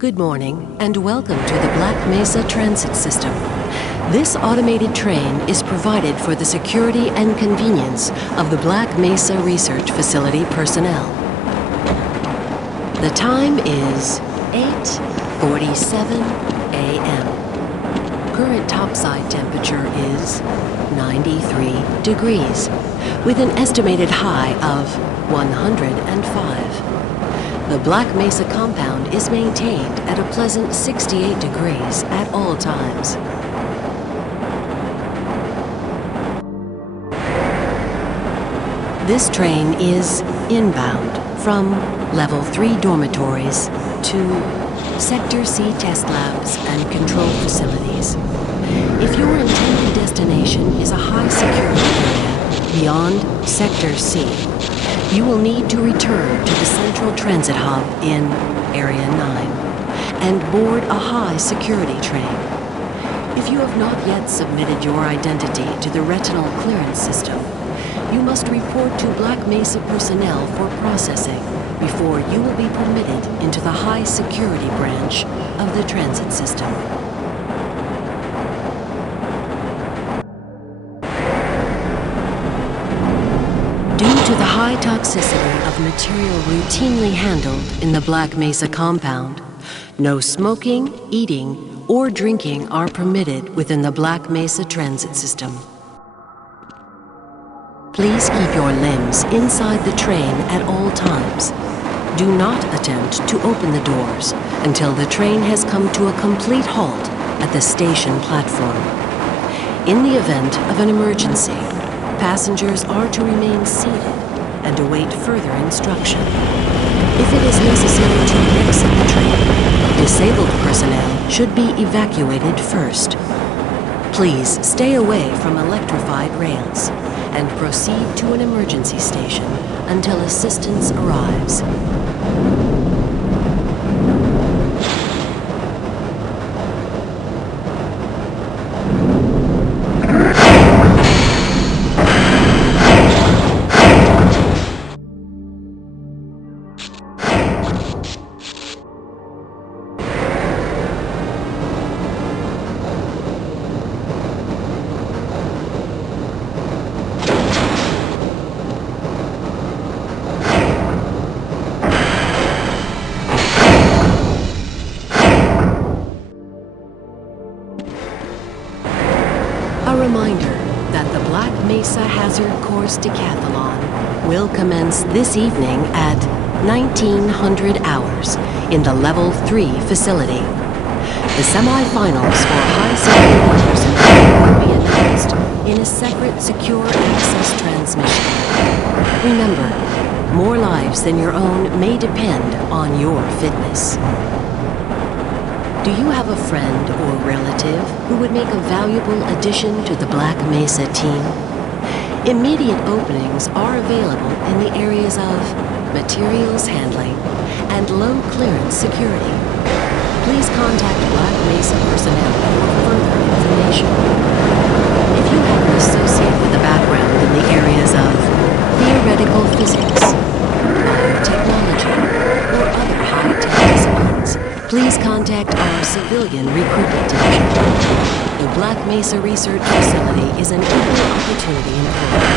Good morning, and welcome to the Black Mesa Transit System. This automated train is provided for the security and convenience of the Black Mesa Research Facility personnel. The time is 8:47 a.m. Current topside temperature is 93 degrees, with an estimated high of 105. The Black Mesa compound is maintained at a pleasant 68 degrees at all times. This train is inbound from Level 3 dormitories to Sector C test labs and control facilities. If your intended destination is a high security area beyond Sector C, you will need to return to the Central Transit Hub in Area 9 and board a high security train. If you have not yet submitted your identity to the retinal clearance system, you must report to Black Mesa personnel for processing before you will be permitted into the high security branch of the transit system. Due to the high toxicity of material routinely handled in the Black Mesa compound, no smoking, eating, or drinking are permitted within the Black Mesa transit system. Please keep your limbs inside the train at all times. Do not attempt to open the doors until the train has come to a complete halt at the station platform. In the event of an emergency, passengers are to remain seated and await further instruction. If it is necessary to exit the train, disabled personnel should be evacuated first. Please stay away from electrified rails and proceed to an emergency station until assistance arrives. A reminder that the Black Mesa Hazard Course Decathlon will commence this evening at 1900 hours in the Level 3 facility. The semifinals for high security personnel will be announced in a separate secure access transmission. Remember, more lives than your own may depend on your fitness. Do you have a friend or relative who would make a valuable addition to the Black Mesa team? Immediate openings are available in the areas of materials handling and low clearance security. Please contact Black Mesa personnel for further information. If you have an associate with a background in the areas of theoretical physics, biotechnology, or other high-tech disciplines, please contact our civilian recruitment division. The Black Mesa Research Facility is an equal opportunity employer.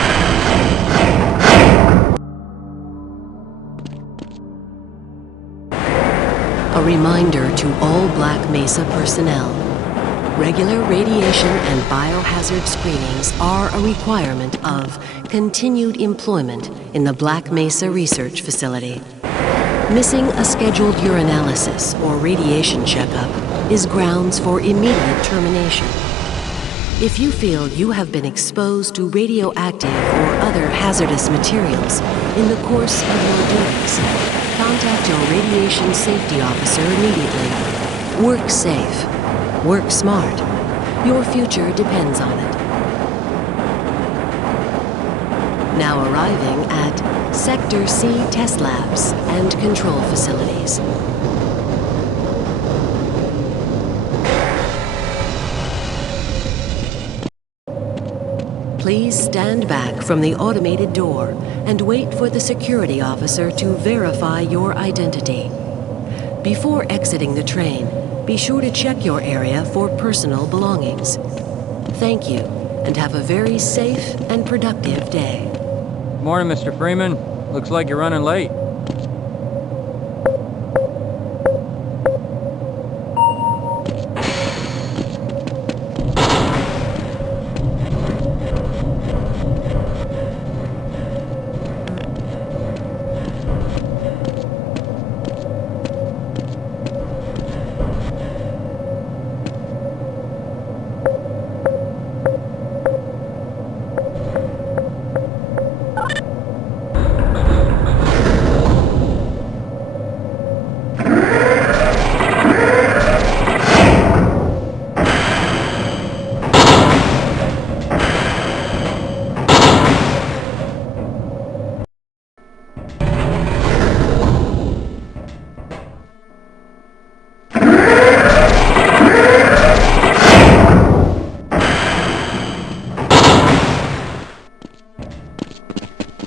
A reminder to all Black Mesa personnel. Regular radiation and biohazard screenings are a requirement of continued employment in the Black Mesa Research Facility. Missing a scheduled urinalysis or radiation checkup is grounds for immediate termination. If you feel you have been exposed to radioactive or other hazardous materials in the course of your duties, contact your radiation safety officer immediately. Work safe. Work smart. Your future depends on it. Now arriving at Sector C test labs and control facilities. Please stand back from the automated door and wait for the security officer to verify your identity. Before exiting the train, be sure to check your area for personal belongings. Thank you, and have a very safe and productive day. Morning, Mr. Freeman. Looks like you're running late.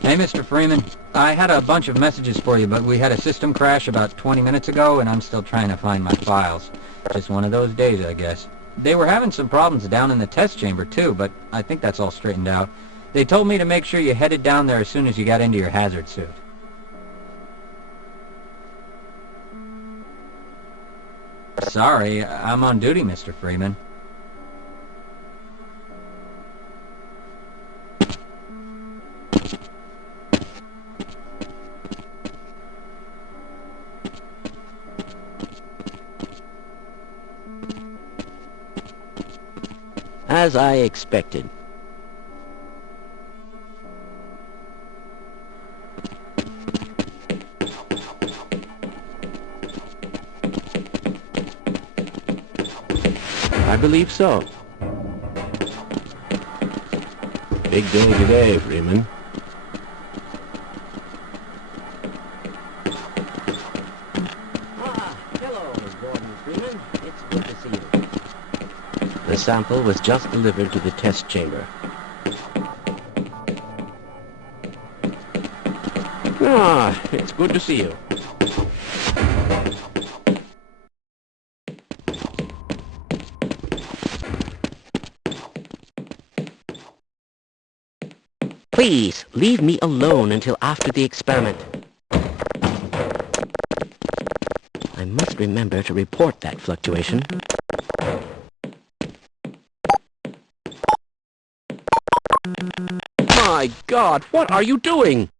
Hey, Mr. Freeman. I had a bunch of messages for you, but we had a system crash about 20 minutes ago, and I'm still trying to find my files. Just one of those days, I guess. They were having some problems down in the test chamber, too, but I think that's all straightened out. They told me to make sure you headed down there as soon as you got into your hazard suit. Sorry, I'm on duty, Mr. Freeman. As I expected. I believe so. Big day today, Freeman. Hello, Gordon Freeman. It's good to see you. The sample was just delivered to the test chamber. It's good to see you. Please, leave me alone until after the experiment. I must remember to report that fluctuation. My God, what are you doing?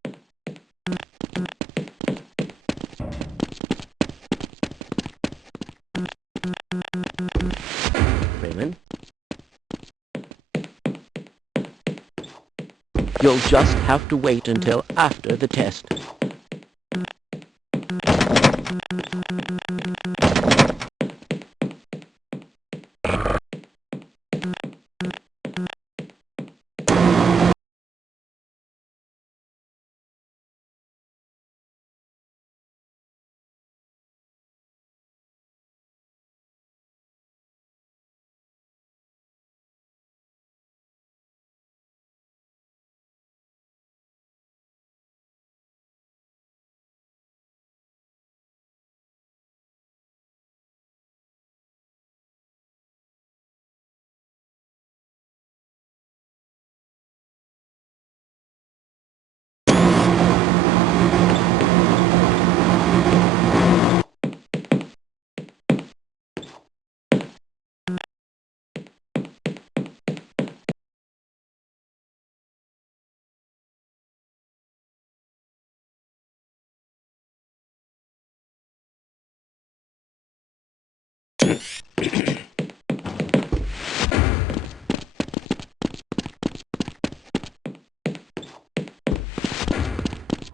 Freeman? You'll just have to wait until after the test.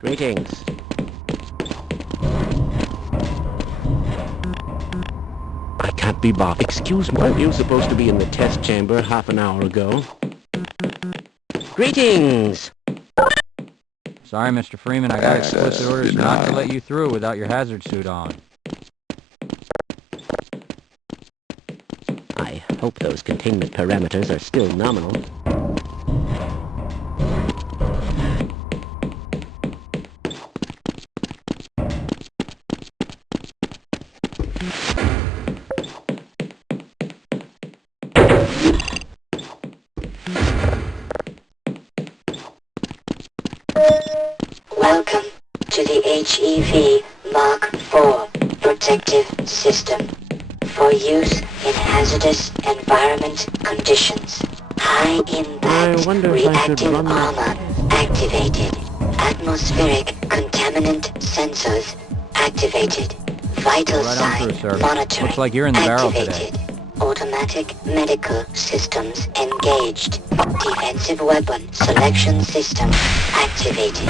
Greetings. I can't be bothered. Excuse me, weren't you supposed to be in the test chamber half an hour ago? Greetings! Sorry, Mr. Freeman, I got explicit orders not to let you through without your hazard suit on. I hope those containment parameters are still nominal. HEV Mark IV protective system for use in hazardous environment conditions. High impact reactive armor activated. Atmospheric contaminant sensors activated. Vital Right on sign through, sir. monitoring Looks like you're in the barrel activated. today. Automatic medical systems engaged. Defensive weapon selection system activated.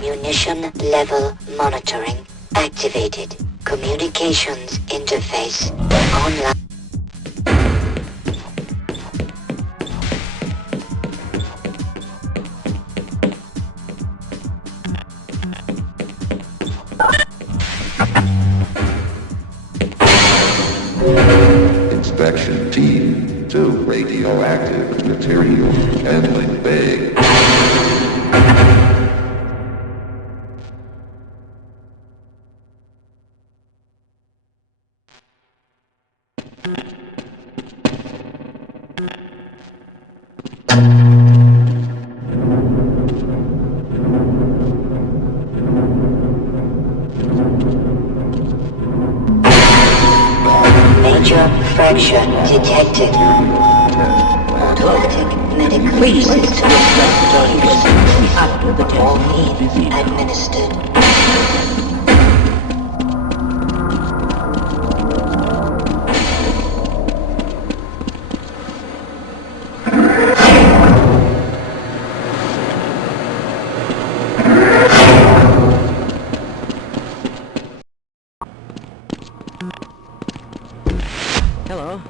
Munition level monitoring activated. Communications interface online. Inspection team to radioactive material handling bay. Major fracture detected. Automatic medical system morphine administered. Hello.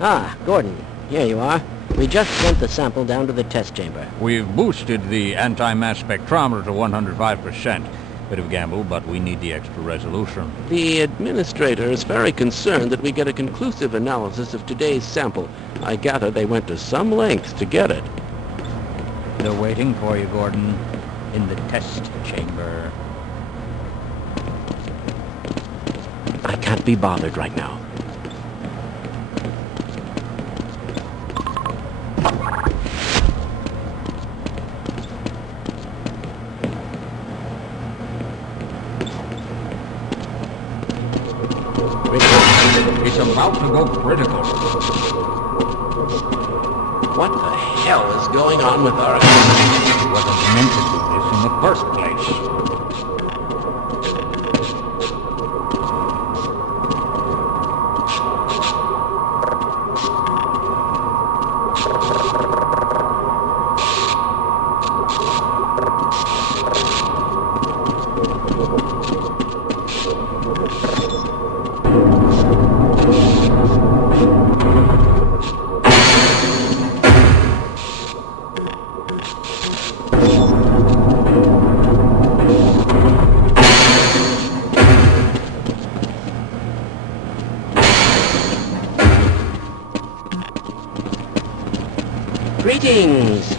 Ah, Gordon. Here you are. We just sent the sample down to the test chamber. We've boosted the anti-mass spectrometer to 105%. Bit of a gamble, but we need the extra resolution. The administrator is very concerned that we get a conclusive analysis of today's sample. I gather they went to some lengths to get it. They're waiting for you, Gordon, in the test chamber. I can't be bothered right now. It's about to go critical. What the hell is going on with our... It wasn't meant to do this in the first place. Greetings!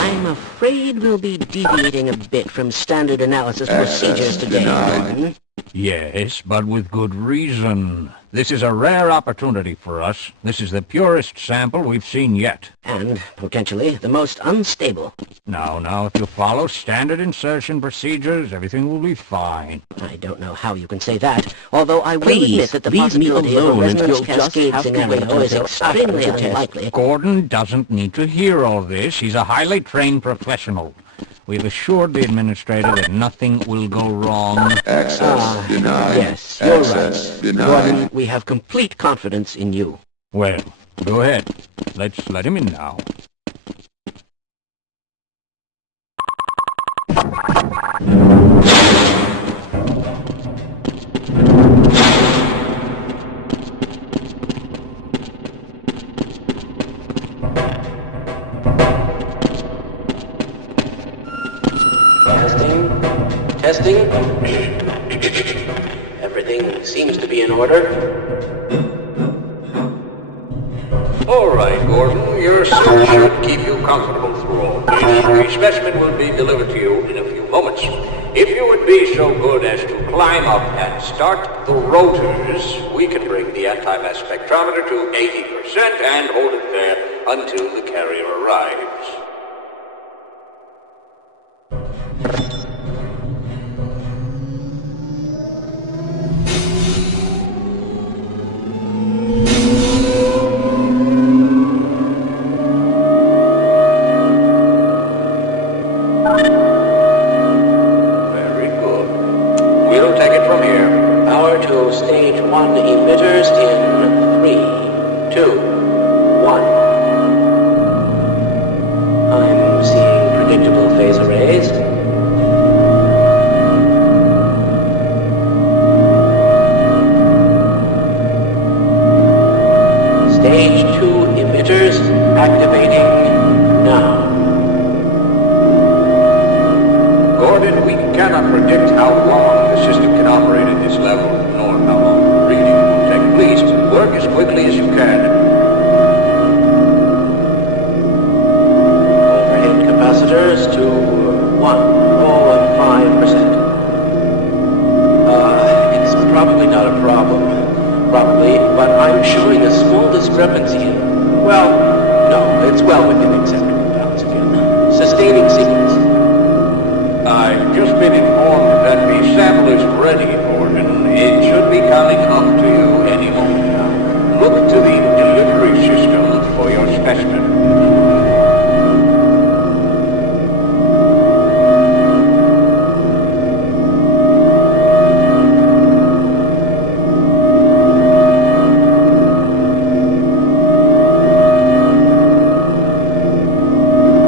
I'm afraid we'll be deviating a bit from standard analysis procedures today, Gordon. Yes, but with good reason. This is a rare opportunity for us. This is the purest sample we've seen yet. And, potentially, the most unstable. Now, if you follow standard insertion procedures, everything will be fine. I don't know how you can say that, although I will Please, admit that the leave me possibility of a alone and resonance you'll just cascade have to scenario wait is until extremely after the test. unlikely. Gordon doesn't need to hear all this. He's a highly trained professional. We've assured the administrator that nothing will go wrong. Access denied. Yes, you're Access right. denied. Gordon, we have complete confidence in you. Well, go ahead. Let's let him in now. Testing. Everything seems to be in order. All right, Gordon. Your suit should keep you comfortable through all this. The specimen will be delivered to you in a few moments. If you would be so good as to close climb up and start the rotors, we can bring the anti-mass spectrometer to 80% and hold it there until the carrier arrives. Very good. We'll take it from here. Power to stage 1 emitters in 3, 2, 1. I'm seeing predictable phase arrays. Stage 2 emitters activating now. Gordon, we cannot predict how long the system can operate at this level, nor how long the reading will take. Please, work as quickly as you can. Overhead capacitors to 5%. It's probably not a problem. Probably, but I'm showing a small discrepancy in... Well, no, it's well within acceptable bounds again. Sustaining sequence. I've just been informed that the sample is ready, Gordon. It should be coming up to you any moment now. Look to the delivery system for your specimen.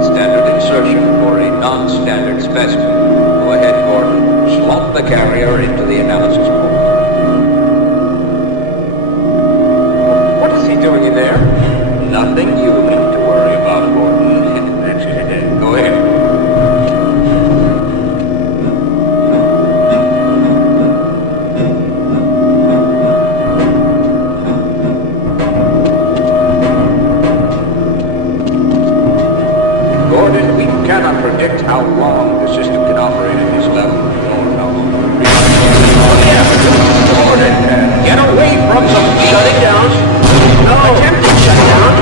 Standard insertion for a non-standard specimen. Go ahead, Gordon. Slump the carrier into the analysis port. What is he doing in there? Nothing you need to worry about, Gordon. Go ahead. Gordon, we cannot predict how long the system can operate at this level, nor how long the reading. Oh yeah, Gordon, get away from them! Shutting down. No! Attempting shutdown.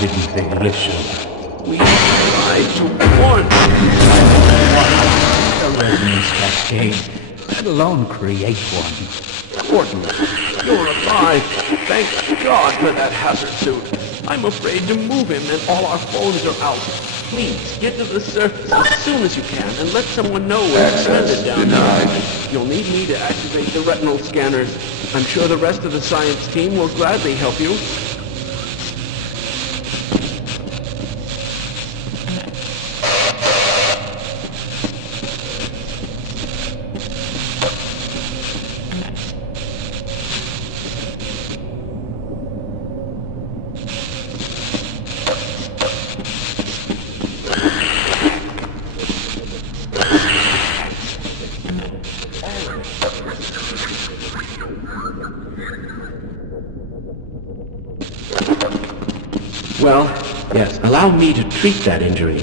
didn't they listen? We tried to warn you. A resonance cascade, let alone create one. Gordon, you're alive. Thank God for that hazard suit. I'm afraid to move him and all our phones are out. Please, get to the surface as soon as you can and let someone know we're stranded down there. You'll need me to activate the retinal scanners. I'm sure the rest of the science team will gladly help you. Well, yes, allow me to treat that injury.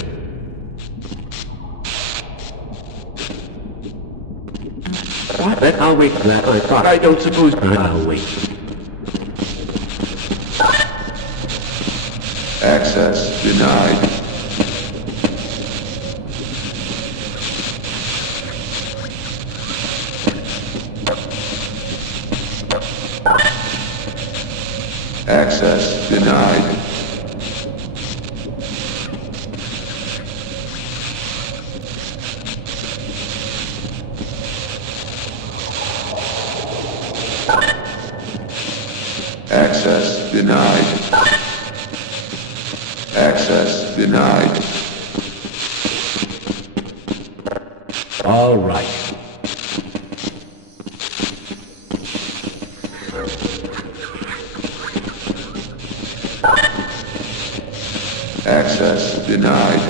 What? I'll wait for that. I don't suppose I'll wait. Access denied. Access denied. Access denied. Access denied. All right. Access denied.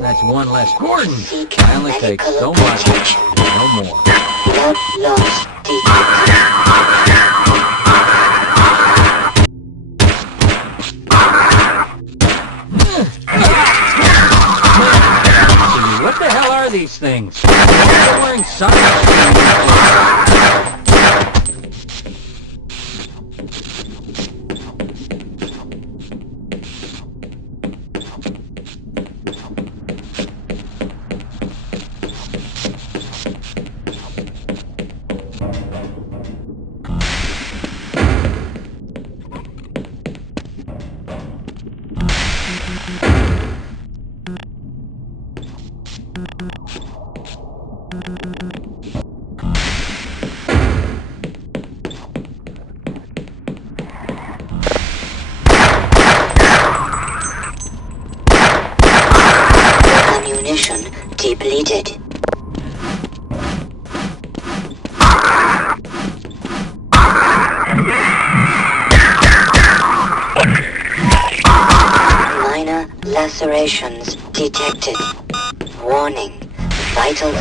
That's one less. Gordon! I only take so much, no more. Blood loss detected. What the hell are these things? They're wearing sunglasses. Ammunition depleted. Minor lacerations detected. Warning. Vital.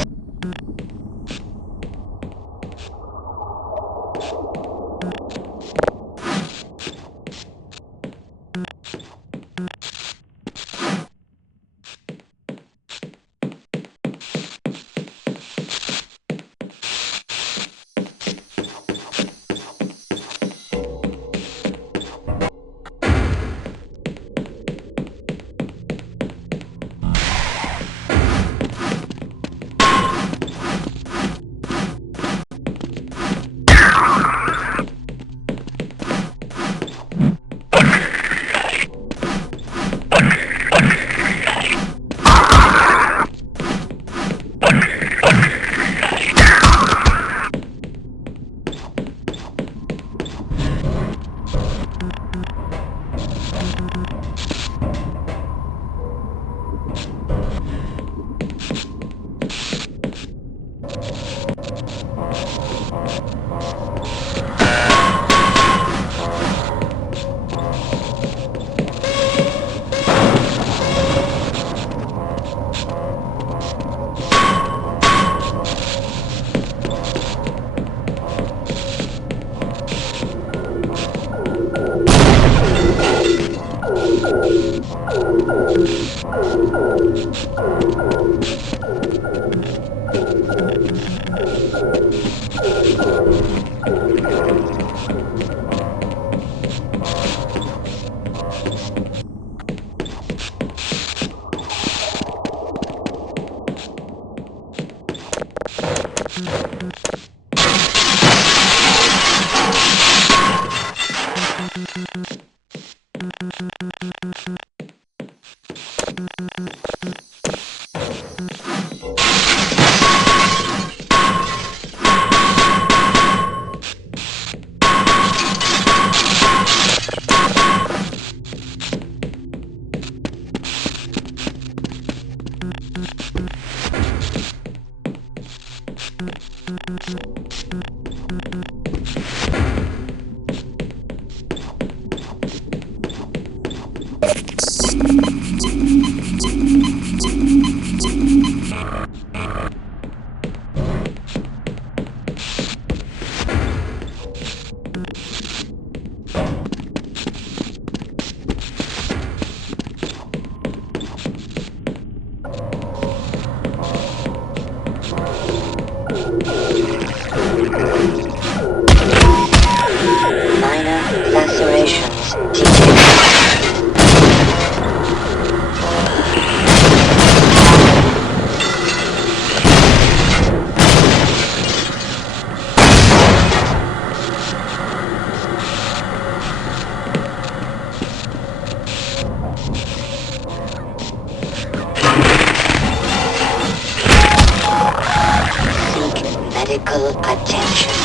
Medical attention.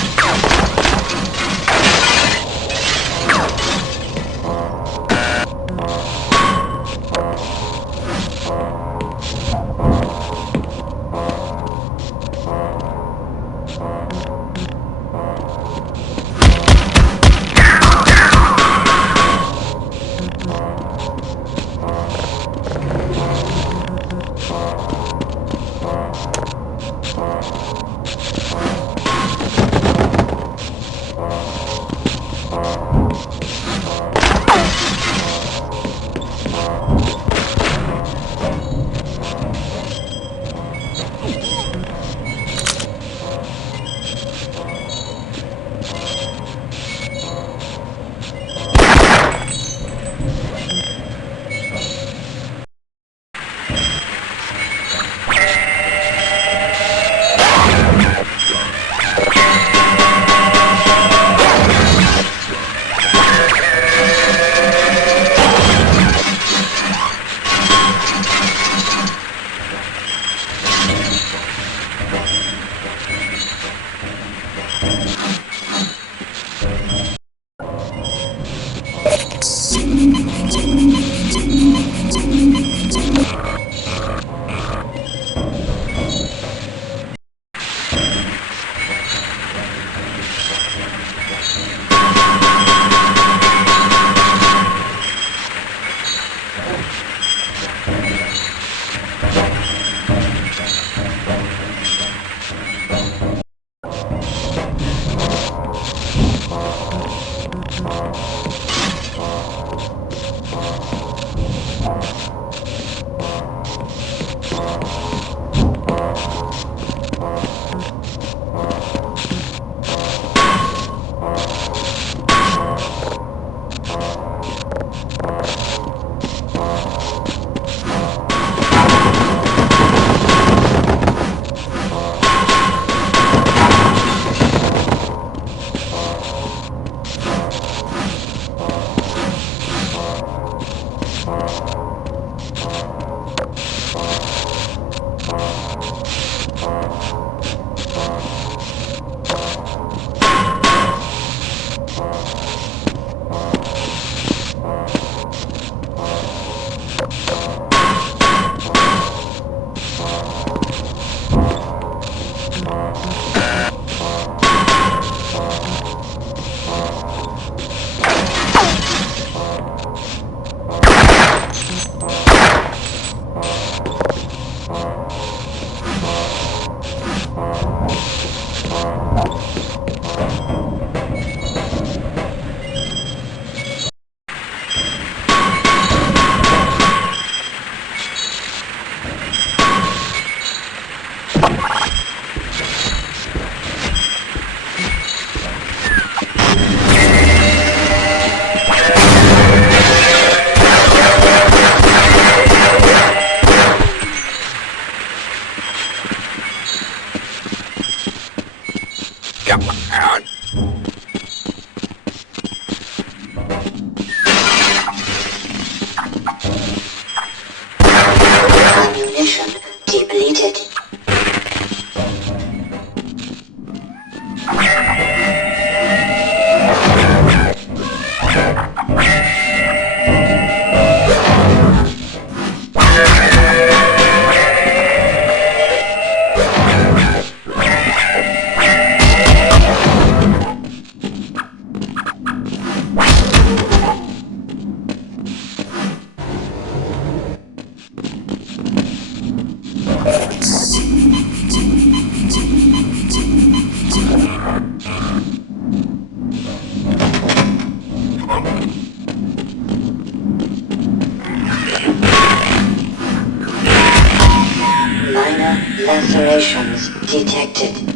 lacerations detected.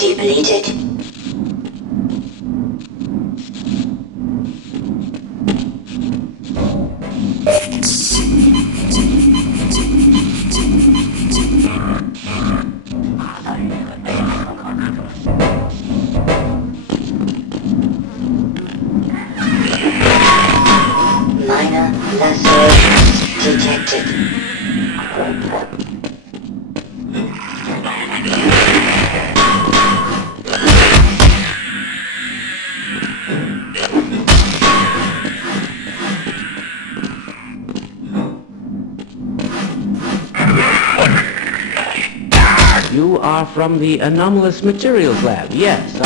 Depleted. Minor lacerations detected. You are from the Anomalous Materials Lab, yes.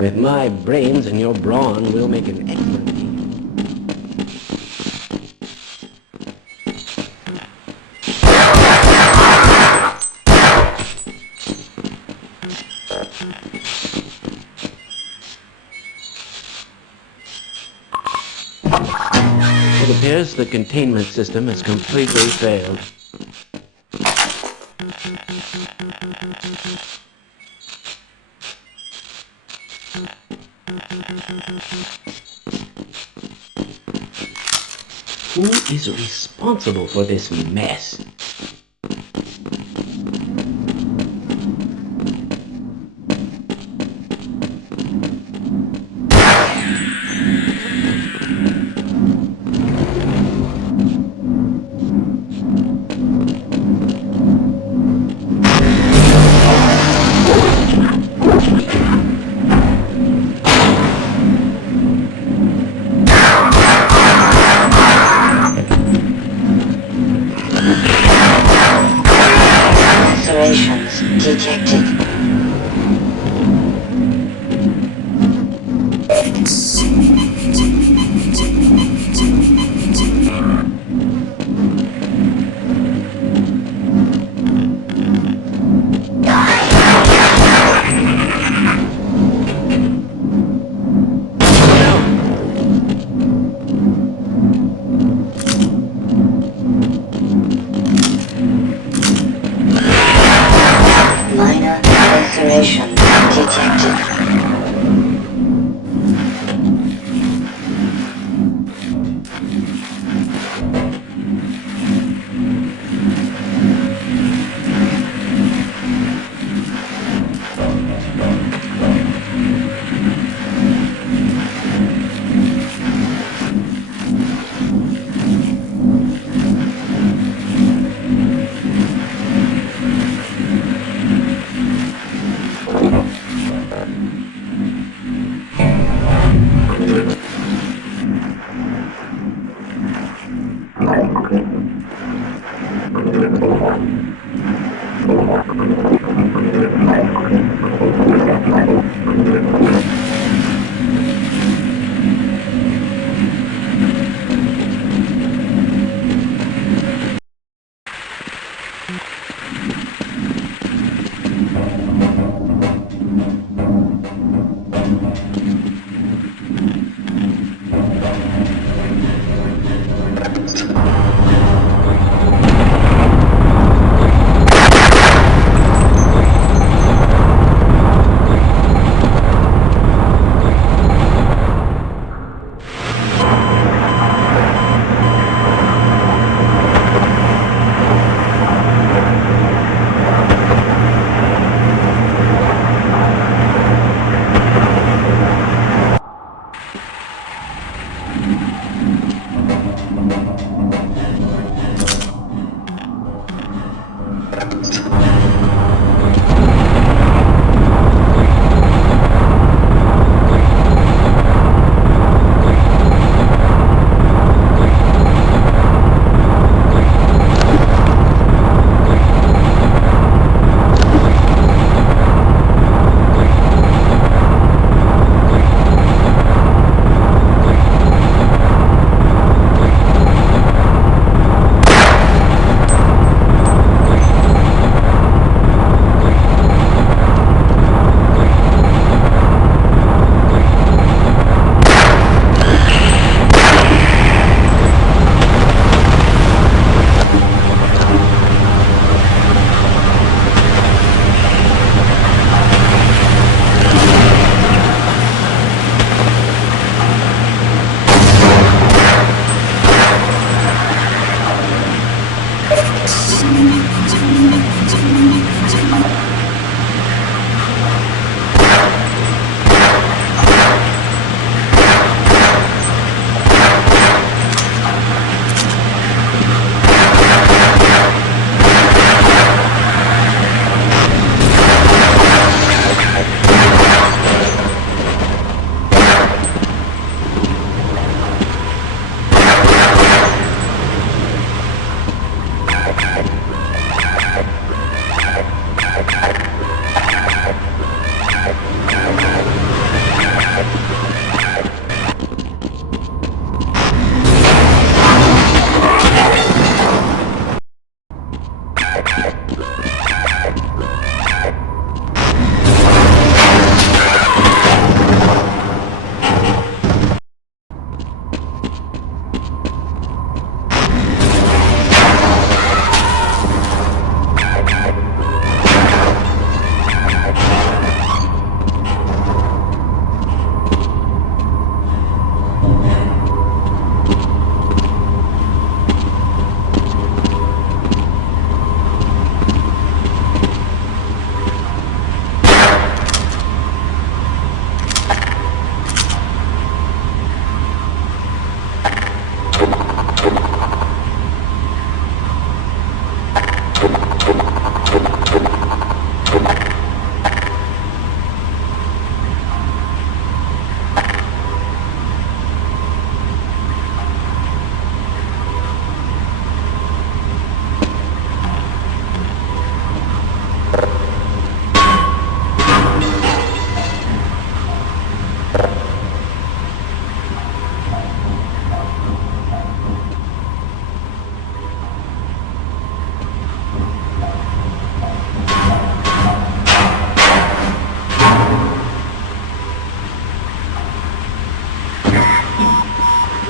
With my brains and your brawn, we'll make an excellent team. It appears the containment system has completely failed. Who is responsible for this mess?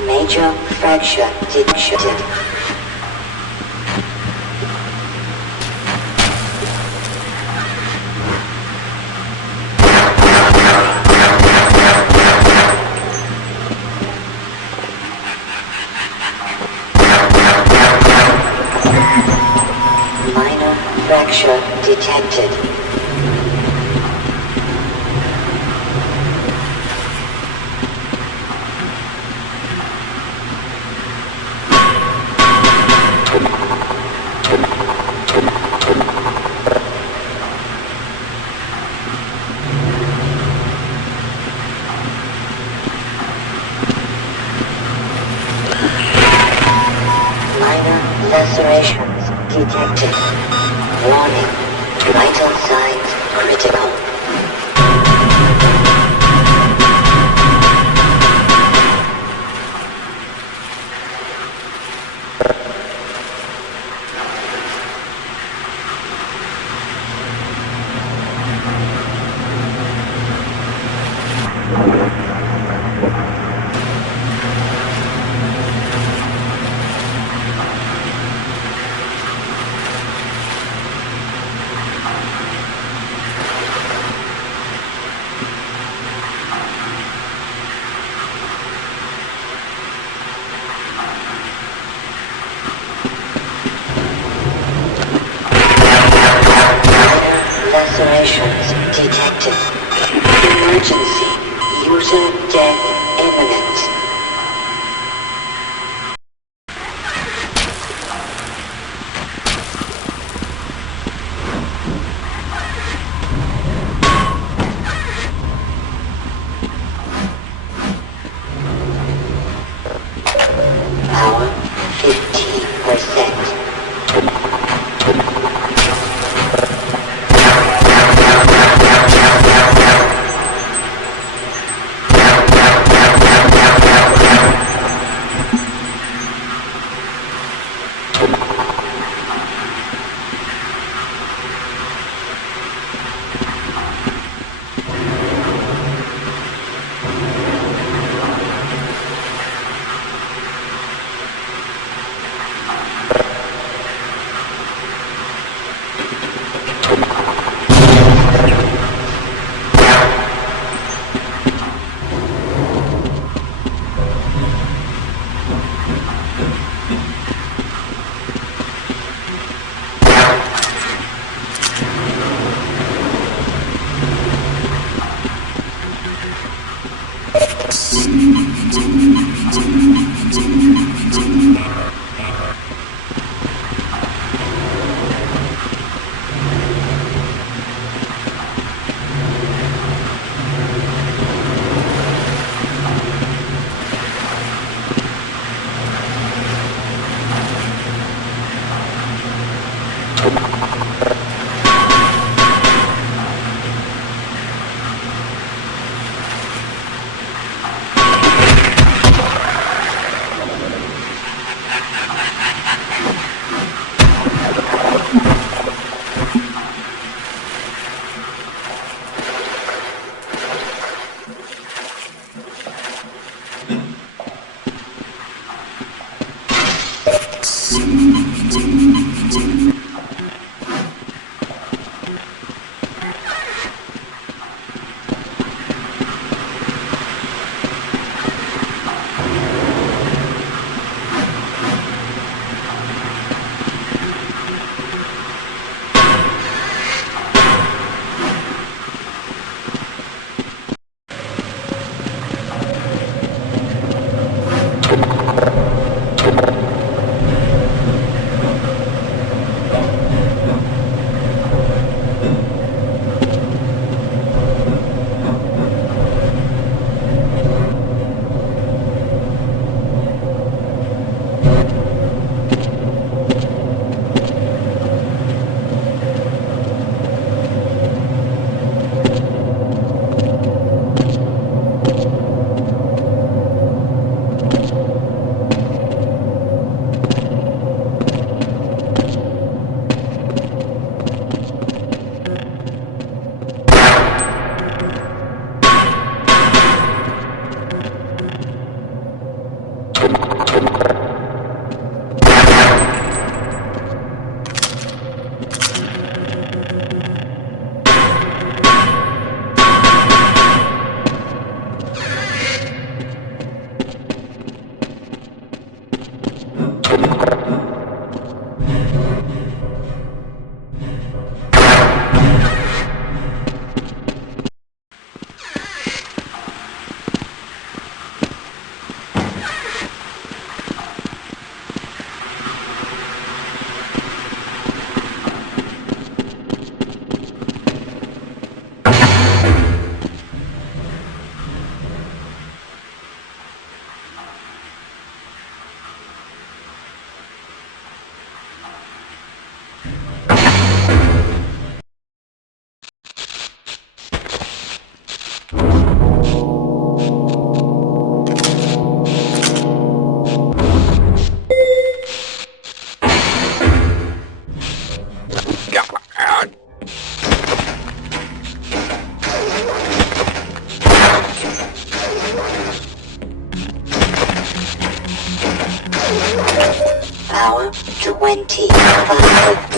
Major fracture detected. Minor fracture detected. Minor lacerations. detected. Warning. Vital signs critical. Lacerations detected. Emergency. User death imminent. Power 15%. 25